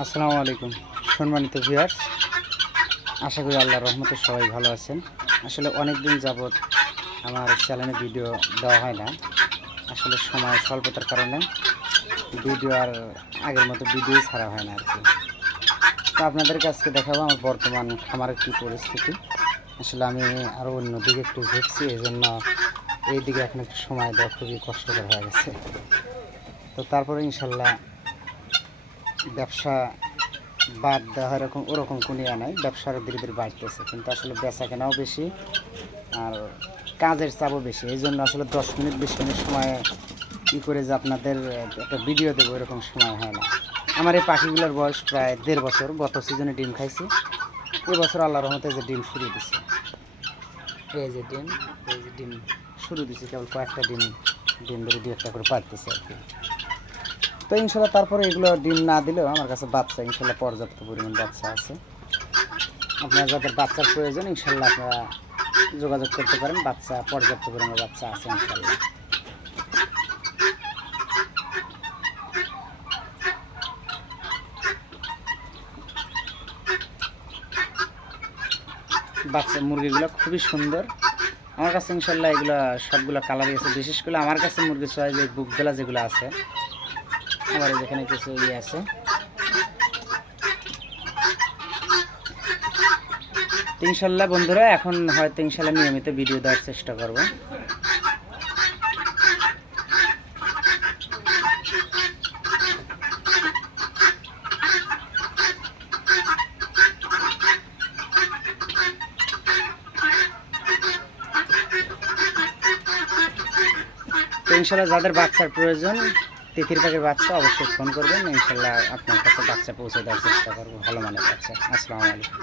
আসসালামু আলাইকুম। সম্মানিত ভিউয়ার্স আশা করি আল্লাহর রহমতে সবাই ভালো আছেন। আসলে অনেক দিন যাবৎ আমার চ্যানেলে ভিডিও দেওয়া হয় না। আসলে সময় স্বল্পতার কারণে ভিডিও আর আগের মতো ভিডিও ছাড়া হয় না আর কি। তো আপনাদের কাছকে দেখাবো আমার বর্তমান খামারের কী পরিস্থিতি। আসলে আমি আরও অন্যদিকে একটু ঝুঁকছি এই জন্য এই দিকে এখন একটু সময় দেওয়া খুবই কষ্টকর হয়ে গেছে। তো তারপরে ইনশাল্লাহ ব্যবসা বাদ দেওয়া এরকম ওরকম কোনো ইয়া নাই। ব্যবসা আরও ধীরে ধীরে বাড়তেছে। কিন্তু আসলে বেচা কেনাও বেশি আর কাজের চাপও বেশি। এই জন্য আসলে দশ মিনিট, বিশ মিনিট সময় কী করে যে আপনাদের একটা ভিডিও দেবো, এরকম সময় হয় না। আমার এই পাখিগুলোর বয়স প্রায় দেড় বছর। গত সিজনে ডিম খাইছি। এবছর আল্লাহ রহমতে যে ডিম শুরু দিছে। এই যে ডিম, এই যে ডিম শুরু দিছে। কেবল কয়েকটা ডিম ডিম ধরে দু একটা করে পারতেছে আর কি। তো ইনশাল্লাহ তারপরে এগুলো ডিম না দিলেও আমার কাছে বাচ্চা, ইনশাল্লাহ পর্যাপ্ত পরিমাণ বাচ্চা আছে। আপনার যাদের বাচ্চার প্রয়োজন, ইনশাল্লাহ আপনারা যোগাযোগ করতে পারেন, বাচ্চা, পর্যাপ্ত পরিমাণ বাচ্চা আছে ইনশাল্লাহ। বাচ্চা, মুরগিগুলো খুবই সুন্দর। আমার কাছে ইনশাল্লাহ এগুলো সবগুলো কালারই আছে। বিশেষ করে আমার কাছে মুরগি চয়েস যে বুকগুলা যেগুলো আছে আবার যেখানে কিছু ইয়ে আছে। তো ইনশাল্লাহ বন্ধুরা, এখন হয়তো ইনশাল্লাহ নিয়মিত ভিডিও দেওয়ার চেষ্টা করব। তো ইনশাল্লাহ যাদের বাচ্চার প্রয়োজন তিথির পাখির বাচ্চা, অবশ্যই ফোন করবেন। ইনশাল্লাহ আপনার কাছে বাচ্চা পৌঁছে দেওয়ার চেষ্টা করব। ভালো মানের বাচ্চা। আসসালামু আলাইকুম।